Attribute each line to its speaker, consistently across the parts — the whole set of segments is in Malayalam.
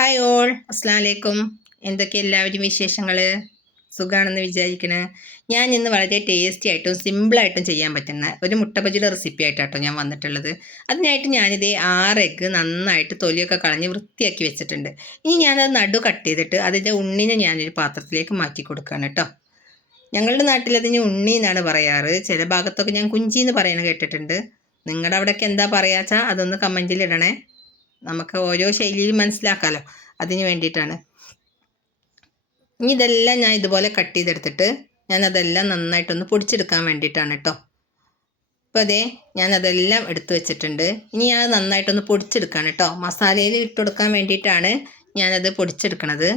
Speaker 1: ഹായ് ഓൾ അസ്ലാമലൈക്കും എന്തൊക്കെ എല്ലാവരും വിശേഷങ്ങൾ സുഖമാണെന്ന് വിചാരിക്കണേ. ഞാൻ ഇന്ന് വളരെ ടേസ്റ്റി ആയിട്ടും സിമ്പിളായിട്ടും ചെയ്യാൻ പറ്റുന്ന ഒരു മുട്ട ബജിയുടെ റെസിപ്പി ആയിട്ടാട്ടോ ഞാൻ വന്നിട്ടുള്ളത്. അതിനായിട്ട് ഞാനിത് ആറ് എഗ്ഗ് നന്നായിട്ട് തൊലിയൊക്കെ കളഞ്ഞ് വൃത്തിയാക്കി വെച്ചിട്ടുണ്ട്. ഇനി ഞാനത് നടു കട്ട് ചെയ്തിട്ട് അതിന്റെ ഉണ്ണിനെ ഞാനൊരു പാത്രത്തിലേക്ക് മാറ്റി കൊടുക്കുകയാണ് കേട്ടോ ഞങ്ങളുടെ നാട്ടിൽ അതിന് ഉണ്ണി എന്നാണ് പറയാറ്. ചില ഭാഗത്തൊക്കെ ഞാൻ കുഞ്ചി എന്ന് പറയുന്നത് കേട്ടിട്ടുണ്ട്. നിങ്ങളുടെ അവിടെയൊക്കെ എന്താ പറയാച്ചാൽ അതൊന്ന് കമന്റിൽ ഇടണേ. നമുക്ക് ഓരോ ശൈലിയിൽ മനസ്സിലാക്കാമല്ലോ അതിന് വേണ്ടിയിട്ടാണ്. ഇനി ഇതെല്ലാം ഞാൻ ഇതുപോലെ കട്ട് ചെയ്തെടുത്തിട്ട് ഞാൻ അതെല്ലാം നന്നായിട്ടൊന്ന് പൊടിച്ചെടുക്കാൻ വേണ്ടിയിട്ടാണ് കേട്ടോ അപ്പോൾ അതെ ഞാൻ അതെല്ലാം എടുത്തു വെച്ചിട്ടുണ്ട്. ഇനി ഞാൻ നന്നായിട്ടൊന്ന് പൊടിച്ചെടുക്കുകയാണ് കേട്ടോ മസാലയിൽ ഇട്ട് കൊടുക്കാൻ വേണ്ടിയിട്ടാണ് ഞാനത് പൊടിച്ചെടുക്കണത്.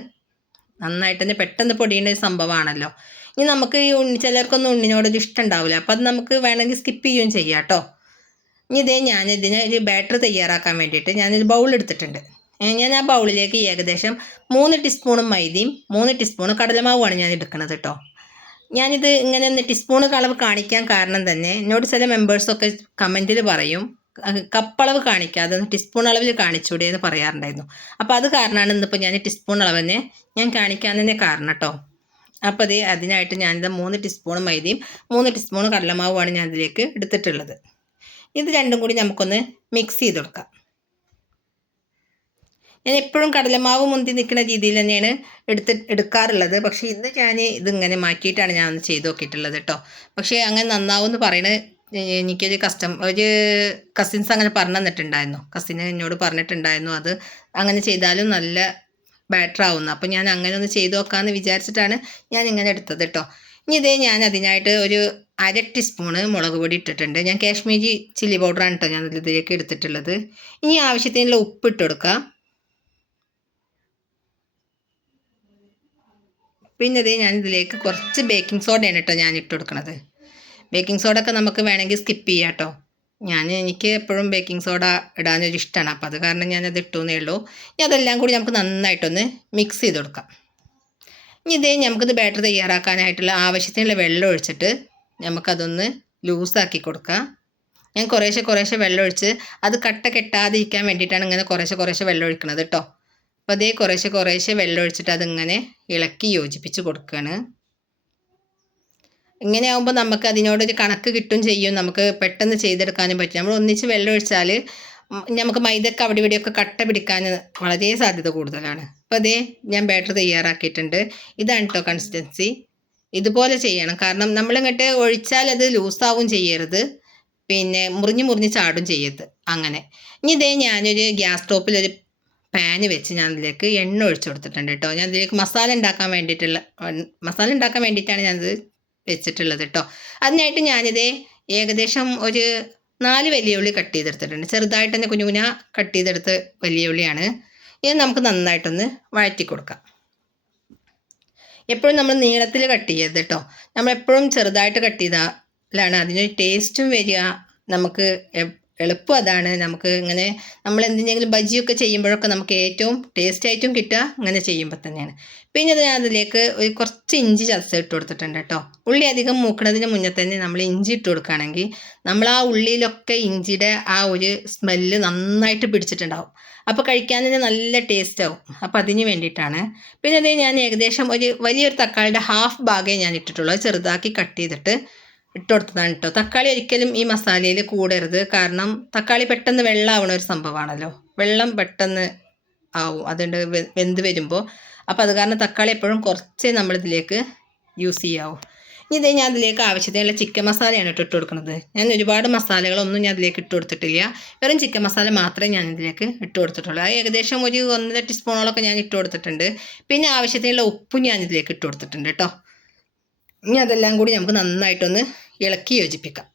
Speaker 1: നന്നായിട്ട് തന്നെ പെട്ടെന്ന് പൊടിയേണ്ട ഒരു സംഭവമാണല്ലോ ഇനി നമുക്ക് ഈ ഉണ്ണി ചിലർക്കൊന്നും ഉണ്ണിനോടൊരു ഇഷ്ടം ഉണ്ടാവില്ല അപ്പോൾ അത് നമുക്ക് വേണമെങ്കിൽ സ്കിപ്പ് ചെയ്യുകയും ചെയ്യാം കേട്ടോ ഇനി ഇതേ ഞാൻ ഇതിന് ഒരു ബാറ്റർ തയ്യാറാക്കാൻ വേണ്ടിയിട്ട് ഞാനൊരു ബൗൾ എടുത്തിട്ടുണ്ട്. ഞാൻ ആ ബൗളിലേക്ക് ഏകദേശം മൂന്ന് ടീസ്പൂൺ മൈദയും മൂന്ന് ടീസ്പൂൺ കടലമാവുമാണ് ഞാൻ എടുക്കുന്നത് കേട്ടോ ഞാനിത് ഇങ്ങനെ ഒന്ന് ടീസ്പൂൺ കളവ് കാണിക്കാൻ കാരണം തന്നെ എന്നോട് ചില മെമ്പേഴ്സൊക്കെ കമന്റിൽ പറയും കപ്പളവ് കാണിക്കാതെ ടീസ്പൂൺ അളവിൽ കാണിച്ചൂടെ എന്ന് പറയാറുണ്ടായിരുന്നു. അപ്പോൾ അത് കാരണമാണ് ഇന്നിപ്പോൾ ഞാൻ ടീസ്പൂൺ അളവിനെ ഞാൻ കാണിക്കാൻ തന്നെ കാരണം കേട്ടോ അപ്പോൾ അത് അതിനായിട്ട് ഞാനിത് മൂന്ന് ടീസ്പൂൺ മൈദയും മൂന്ന് ടീസ്പൂൺ കടലമാവുമാണ് ഞാൻ ഇതിലേക്ക് എടുത്തിട്ടുള്ളത്. ഇത് രണ്ടും കൂടി നമുക്കൊന്ന് മിക്സ് ചെയ്ത് കൊടുക്കാം. ഞാൻ എപ്പോഴും കടലമാവ് മുന്തി നിൽക്കുന്ന രീതിയിൽ തന്നെയാണ് എടുത്ത് എടുക്കാറുള്ളത്. പക്ഷേ ഇന്ന് ഞാൻ ഇതിങ്ങനെ മാറ്റിയിട്ടാണ് ഞാൻ ഒന്ന് ചെയ്ത് നോക്കിയിട്ടുള്ളത് കേട്ടോ. പക്ഷേ അങ്ങനെ നന്നാവും എന്ന് പറയണത് എനിക്കൊരു കസ്റ്റം ഒരു കസിൻസ് അങ്ങനെ പറഞ്ഞു തന്നിട്ടുണ്ടായിരുന്നു. കസിന് എന്നോട് പറഞ്ഞിട്ടുണ്ടായിരുന്നു അത്. അങ്ങനെ ചെയ്താലും നല്ല ബാറ്റർ ആവുന്നു അപ്പോൾ ഞാൻ അങ്ങനെ ഒന്ന് ചെയ്ത് നോക്കാമെന്ന് വിചാരിച്ചിട്ടാണ് ഞാൻ ഇങ്ങനെ എടുത്തത് കേട്ടോ. ഇനി ഇതേ ഞാൻ അതിനായിട്ട് ഒരു അര ടീസ്പൂണ് മുളക് പൊടി ഇട്ടിട്ടുണ്ട്. ഞാൻ കാശ്മീരി ചില്ലി പൗഡറാണ് കേട്ടോ ഞാൻ ഇതിലേക്ക് എടുത്തിട്ടുള്ളത്. ഇനി ആവശ്യത്തിനുള്ള ഉപ്പ് ഇട്ട് പിന്നെ ഇതേ ഞാൻ ഇതിലേക്ക് കുറച്ച് ബേക്കിംഗ് സോഡയാണ് കേട്ടോ ഞാൻ ഇട്ട് കൊടുക്കുന്നത് ബേക്കിംഗ് സോഡ ഒക്കെ നമുക്ക് വേണമെങ്കിൽ സ്കിപ്പ് ചെയ്യാം കേട്ടോ. ഞാൻ എനിക്ക് എപ്പോഴും ബേക്കിംഗ് സോഡ ഇടാനൊരു ഇഷ്ടമാണ് അപ്പോൾ അത് കാരണം ഞാനത് ഇട്ടു എന്നേ ഉള്ളൂ. ഇനി അതെല്ലാം കൂടി നമുക്ക് നന്നായിട്ടൊന്ന് മിക്സ് ചെയ്ത് കൊടുക്കാം. ഇനി ഇതേ നമുക്കിത് ബാറ്റർ തയ്യാറാക്കാനായിട്ടുള്ള ആവശ്യത്തിനുള്ള വെള്ളം ഒഴിച്ചിട്ട് നമുക്കതൊന്ന് ലൂസാക്കി കൊടുക്കാം. ഞാൻ കുറേശ്ശെ കുറേശ്ശെ വെള്ളം ഒഴിച്ച് അത് കട്ട കെട്ടാതിരിക്കാൻ വേണ്ടിയിട്ടാണ് ഇങ്ങനെ കുറേശ്ശെ കുറേശ്ശെ വെള്ളം ഒഴിക്കുന്നത് കേട്ടോ അപ്പോൾ അതേ കുറേശ്ശെ കുറേശ്ശെ വെള്ളം ഒഴിച്ചിട്ട് അതിങ്ങനെ ഇളക്കി യോജിപ്പിച്ച് കൊടുക്കുകയാണ് ഇങ്ങനെ ആകുമ്പോൾ നമുക്ക് അതിനോടൊരു കണക്ക് കിട്ടും ചെയ്യും. നമുക്ക് പെട്ടെന്ന് ചെയ്തെടുക്കാനും പറ്റും. നമ്മൾ ഒന്നിച്ച് വെള്ളം ഒഴിച്ചാൽ നമുക്ക് മൈദക്ക് അവിടെ ഇവിടെയൊക്കെ കട്ട പിടിക്കാൻ വളരെ സാധ്യത കൂടുതലാണ്. അപ്പോൾ അതേ ഞാൻ ബാറ്റർ തയ്യാറാക്കിയിട്ടുണ്ട്. ഇതാണ് കേട്ടോ കൺസിസ്റ്റൻസി ഇതുപോലെ ചെയ്യണം. കാരണം നമ്മൾ നമ്മളിങ്ങോട്ട് ഒഴിച്ചാൽ അത് ലൂസാവും ചെയ്യരുത്. പിന്നെ മുറിഞ്ഞ് മുറിഞ്ഞ് ചാടും ചെയ്യരുത്. അങ്ങനെ. ഇനി ഇതേ ഞാനൊരു ഗ്യാസ് സ്റ്റോപ്പിൽ ഒരു പാന് വെച്ച് ഞാൻ അതിലേക്ക് എണ്ണ ഒഴിച്ചു കൊടുത്തിട്ടുണ്ട് കേട്ടോ ഞാൻ ഇതിലേക്ക് മസാല ഉണ്ടാക്കാൻ വേണ്ടിയിട്ടുള്ള മസാല ഉണ്ടാക്കാൻ വേണ്ടിയിട്ടാണ് ഞാനിത് വെച്ചിട്ടുള്ളത് കേട്ടോ അതിനായിട്ട് ഞാനിത് ഏകദേശം ഒരു നാല് വലിയ ഉള്ളി കട്ട് ചെയ്തെടുത്തിട്ടുണ്ട്. ചെറുതായിട്ട് തന്നെ കുഞ്ഞു കുഞ്ഞാ കട്ട് ചെയ്തെടുത്ത് വലിയ ഉള്ളിയാണ്. ഇത് നമുക്ക് നന്നായിട്ടൊന്ന് വഴറ്റി കൊടുക്കാം. എപ്പോഴും നമ്മൾ നീളത്തിൽ കട്ട് ചെയ്യരുത് കേട്ടോ നമ്മൾ എപ്പോഴും ചെറുതായിട്ട് കട്ട് ചെയ്താലാണ് അതിനൊരു ടേസ്റ്റും വരിക. നമുക്ക് എളുപ്പം അതാണ്. നമുക്ക് ഇങ്ങനെ നമ്മൾ എന്തെങ്കിലും ബജിയൊക്കെ ചെയ്യുമ്പോഴൊക്കെ നമുക്ക് ഏറ്റവും ടേസ്റ്റ് ആയിട്ടും കിട്ടുക ഇങ്ങനെ ചെയ്യുമ്പോൾ തന്നെയാണ്. പിന്നെ ഞാൻ അതിലേക്ക് ഒരു കുറച്ച് ഇഞ്ചി ചതച്ച് ഇട്ട് കൊടുത്തിട്ടുണ്ട് കേട്ടോ. ഉള്ളി അധികം മൂക്കണതിന് മുന്നേ തന്നെ നമ്മൾ ഇഞ്ചി ഇട്ട് കൊടുക്കുകയാണെങ്കിൽ നമ്മൾ ആ ഉള്ളിയിലൊക്കെ ഇഞ്ചിയുടെ ആ ഒരു സ്മെല്ല് നന്നായിട്ട് പിടിച്ചിട്ടുണ്ടാവും. അപ്പോൾ കഴിക്കാൻ തന്നെ നല്ല ടേസ്റ്റ് ആവും. അപ്പോൾ അതിന് വേണ്ടിയിട്ടാണ്. പിന്നെ അത് ഞാൻ ഏകദേശം ഒരു വലിയൊരു തക്കാളിയുടെ ഹാഫ് ഭാഗമേ ഞാൻ ഇട്ടിട്ടുള്ളൂ. ചെറുതാക്കി കട്ട് ചെയ്തിട്ട് ഇട്ട് കൊടുത്തതാണ് കേട്ടോ തക്കാളി ഒരിക്കലും ഈ മസാലയിൽ കൂടരുത്. കാരണം തക്കാളി പെട്ടെന്ന് വെള്ളമാവണ ഒരു സംഭവമാണല്ലോ വെള്ളം പെട്ടെന്ന് ആവും. അതുകൊണ്ട് വെന്ത് വരുമ്പോൾ അപ്പോൾ അത് കാരണം തക്കാളി എപ്പോഴും കുറച്ചേ നമ്മളിതിലേക്ക് യൂസ് ചെയ്യാവും. ഇനി ഇതേ ഞാൻ അതിലേക്ക് ആവശ്യത്തിനുള്ള ചിക്കൻ മസാലയാണ് കേട്ടോ ഇട്ട് കൊടുക്കുന്നത് ഞാൻ ഒരുപാട് മസാലകളൊന്നും ഞാൻ അതിലേക്ക് ഇട്ട് കൊടുത്തിട്ടില്ല വെറും ചിക്കൻ മസാല മാത്രമേ ഞാൻ ഇതിലേക്ക് ഇട്ട് കൊടുത്തിട്ടുള്ളൂ അത് ഏകദേശം ഒരു ഒന്നര ടീസ്പൂണോളൊക്കെ ഞാൻ ഇട്ട് കൊടുത്തിട്ടുണ്ട് പിന്നെ ആവശ്യത്തിനുള്ള ഉപ്പും ഞാൻ ഇതിലേക്ക് ഇട്ട് കൊടുത്തിട്ടുണ്ട് കേട്ടോ. ഇനി അതെല്ലാം കൂടി നമുക്ക് നന്നായിട്ടൊന്ന് ഇളക്കി യോജിപ്പിക്കാം.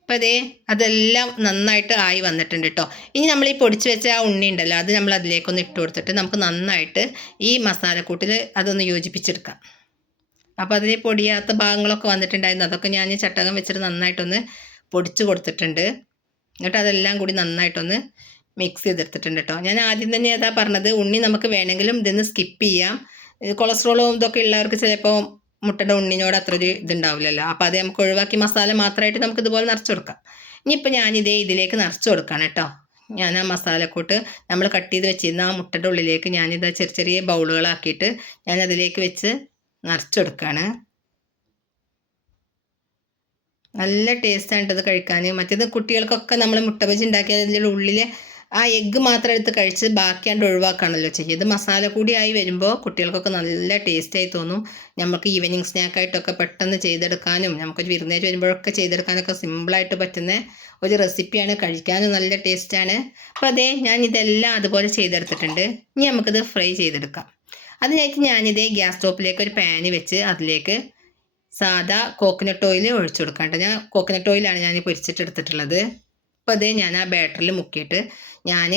Speaker 1: അപ്പോൾ അതേ അതെല്ലാം നന്നായിട്ട് ആയി വന്നിട്ടുണ്ട് കേട്ടോ ഇനി നമ്മൾ ഈ പൊടിച്ച് വെച്ച ആ ഉണ്ണി ഉണ്ടല്ലോ അത് നമ്മൾ അതിലേക്കൊന്ന് ഇട്ട് കൊടുത്തിട്ട് നമുക്ക് നന്നായിട്ട് ഈ മസാലക്കൂട്ടിൽ അതൊന്ന് യോജിപ്പിച്ചെടുക്കാം. അപ്പോൾ അതിൽ പൊടിയാത്ത ഭാഗങ്ങളൊക്കെ വന്നിട്ടുണ്ടായിരുന്നു അതൊക്കെ ഞാൻ ചട്ടകം വെച്ചിട്ട് നന്നായിട്ടൊന്ന് പൊടിച്ച് കൊടുത്തിട്ടുണ്ട്. എന്നിട്ട് അതെല്ലാം കൂടി നന്നായിട്ടൊന്ന് മിക്സ് ചെയ്തെടുത്തിട്ടുണ്ട് കേട്ടോ ഞാൻ ആദ്യം തന്നെ ഏതാ പറഞ്ഞത് ഉണ്ണി നമുക്ക് വേണമെങ്കിലും ഇതൊന്ന് സ്കിപ്പ് ചെയ്യാം. കൊളസ്ട്രോളും ഇതൊക്കെ ഉള്ളവർക്ക് ചിലപ്പോൾ മുട്ടയുടെ ഉണ്ണിനോട് അത്ര ഒരു ഇതുണ്ടാവില്ലല്ലോ. അപ്പോൾ അത് നമുക്ക് ഒഴിവാക്കി മസാല മാത്രമായിട്ട് നമുക്ക് ഇതുപോലെ നിറച്ച് കൊടുക്കാം. ഇനിയിപ്പോൾ ഞാനിതേ ഇതിലേക്ക് നിറച്ച് കൊടുക്കണം കേട്ടോ ഞാൻ ആ മസാലക്കൂട്ട് നമ്മൾ കട്ട് ചെയ്ത് വെച്ചിരുന്ന ആ മുട്ടയുടെ ഉള്ളിലേക്ക് ഞാനിത് ചെറിയ ചെറിയ ബൗളുകളാക്കിയിട്ട് ഞാൻ അതിലേക്ക് വെച്ച് നിറച്ചെടുക്കുകയാണ് നല്ല ടേസ്റ്റാണ് ഇത് കഴിക്കാൻ മറ്റേത് കുട്ടികൾക്കൊക്കെ നമ്മൾ മുട്ട ബജി ഉണ്ടാക്കിയാൽ അതിന്റെ ഉള്ളിൽ ആ എഗ്ഗ് മാത്രം എടുത്ത് കഴിച്ച് ബാക്കിയാണ്ട് ഒഴിവാക്കുകയാണല്ലോ ചെയ്യുക. മസാല കൂടി ആയി വരുമ്പോൾ കുട്ടികൾക്കൊക്കെ നല്ല ടേസ്റ്റായി തോന്നും. നമുക്ക് ഈവനിങ് സ്നാക്കായിട്ടൊക്കെ പെട്ടെന്ന് ചെയ്തെടുക്കാനും നമുക്കൊരു വിരുന്നേര് വരുമ്പോഴൊക്കെ ചെയ്തെടുക്കാനൊക്കെ സിമ്പിളായിട്ട് പറ്റുന്ന ഒരു റെസിപ്പിയാണ് കഴിക്കാനും നല്ല ടേസ്റ്റാണ് അപ്പോൾ അതേ ഞാൻ ഇതെല്ലാം അതുപോലെ ചെയ്തെടുത്തിട്ടുണ്ട്. ഇനി നമുക്കിത് ഫ്രൈ ചെയ്തെടുക്കാം. അതിനായിട്ട് ഞാനിതേ ഗ്യാസ് സ്റ്റോപ്പിലേക്ക് ഒരു പാന് വെച്ച് അതിലേക്ക് സാധാ കോക്കനട്ട് ഓയിൽ ഒഴിച്ചു കൊടുക്കാം കേട്ടോ ഞാൻ കോക്കനട്ട് ഓയിലാണ് ഞാൻ പൊരിച്ചിട്ടെടുത്തിട്ടുള്ളത്. അപ്പോൾ അതേ ഞാൻ ആ ബാറ്ററിൽ മുക്കിയിട്ട് ഞാൻ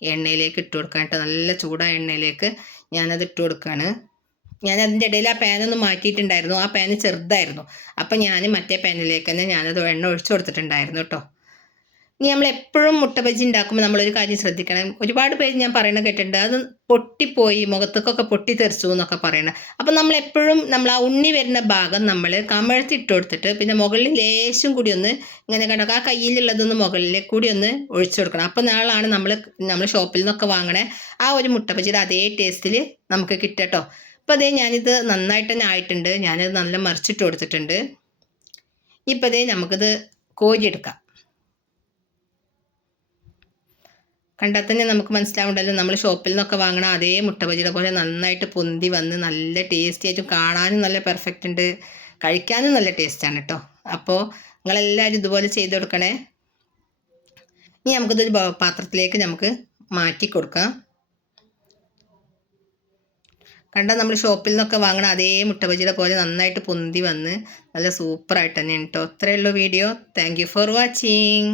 Speaker 1: എണ്ണയിലേക്ക് ഇട്ട് കൊടുക്കാം നല്ല ചൂടായ എണ്ണയിലേക്ക് ഞാനത് ഇട്ട് കൊടുക്കുകയാണ് ഞാൻ അതിന്റെ ഇടയിൽ ആ പാനൊന്ന് മാറ്റിയിട്ടുണ്ടായിരുന്നു. ആ പാന് ചെറുതായിരുന്നു. അപ്പം ഞാൻ മറ്റേ പാനിലേക്ക് തന്നെ ഞാനത് എണ്ണ ഒഴിച്ചു കൊടുത്തിട്ടുണ്ടായിരുന്നു കേട്ടോ ഇനി നമ്മൾ എപ്പോഴും മുട്ട ബജി ഉണ്ടാക്കുമ്പോൾ നമ്മളൊരു കാര്യം ശ്രദ്ധിക്കണം. ഒരുപാട് പേര് ഞാൻ പറയണ കേട്ടിട്ടുണ്ട്. അത് പൊട്ടിപ്പോയി മുഖത്തേക്കൊക്കെ പൊട്ടി തെറിച്ചു എന്നൊക്കെ പറയണം. അപ്പം നമ്മൾ എപ്പോഴും നമ്മൾ ആ ഉണ്ണി വരുന്ന ഭാഗം നമ്മൾ കമഴ്ത്തി ഇട്ട് കൊടുത്തിട്ട് പിന്നെ മുകളിൽ ലേശം കൂടി ഒന്ന് ഇങ്ങനെ കണ്ടോ? ആ കയ്യിലുള്ളതൊന്ന് മുകളിലേക്ക് കൂടി ഒന്ന് ഒഴിച്ചു കൊടുക്കണം. അപ്പം നാളാണ് നമ്മൾ നമ്മൾ ഷോപ്പിൽ നിന്നൊക്കെ വാങ്ങണേ ആ ഒരു മുട്ട ബജിയുടെ അതേ ടേസ്റ്റിൽ നമുക്ക് കിട്ടട്ടോ അപ്പോൾ അതേ ഞാനിത് നന്നായിട്ട് തന്നെ ആയിട്ടുണ്ട്. ഞാനത് നല്ല മറിച്ചിട്ട് കൊടുത്തിട്ടുണ്ട്. ഇപ്പം അതേ നമുക്കിത് കോരിയെടുക്കാം. കണ്ടാൽ തന്നെ നമുക്ക് മനസ്സിലാവുണ്ടല്ലോ. നമ്മൾ ഷോപ്പിൽ നിന്നൊക്കെ വാങ്ങണ അതേ മുട്ട ബജിയുടെ പോലെ നന്നായിട്ട് പൊന്തി വന്ന് നല്ല ടേസ്റ്റി ആയിട്ടും കാണാനും നല്ല പെർഫെക്റ്റ് ഉണ്ട്. കഴിക്കാനും നല്ല ടേസ്റ്റാണ് കേട്ടോ അപ്പോൾ നിങ്ങളെല്ലാവരും ഇതുപോലെ ചെയ്ത് കൊടുക്കണേ. ഇനി നമുക്കിതൊരു പാത്രത്തിലേക്ക് നമുക്ക് മാറ്റി കൊടുക്കാം. കണ്ടാൽ നമ്മൾ ഷോപ്പിൽ നിന്നൊക്കെ വാങ്ങണ അതേ മുട്ട ബജിയുടെ പോലെ നന്നായിട്ട് പൊന്തി വന്ന് നല്ല സൂപ്പറായിട്ട് തന്നെയാണ് കേട്ടോ അത്രയേ ഉള്ളൂ video thank you for watching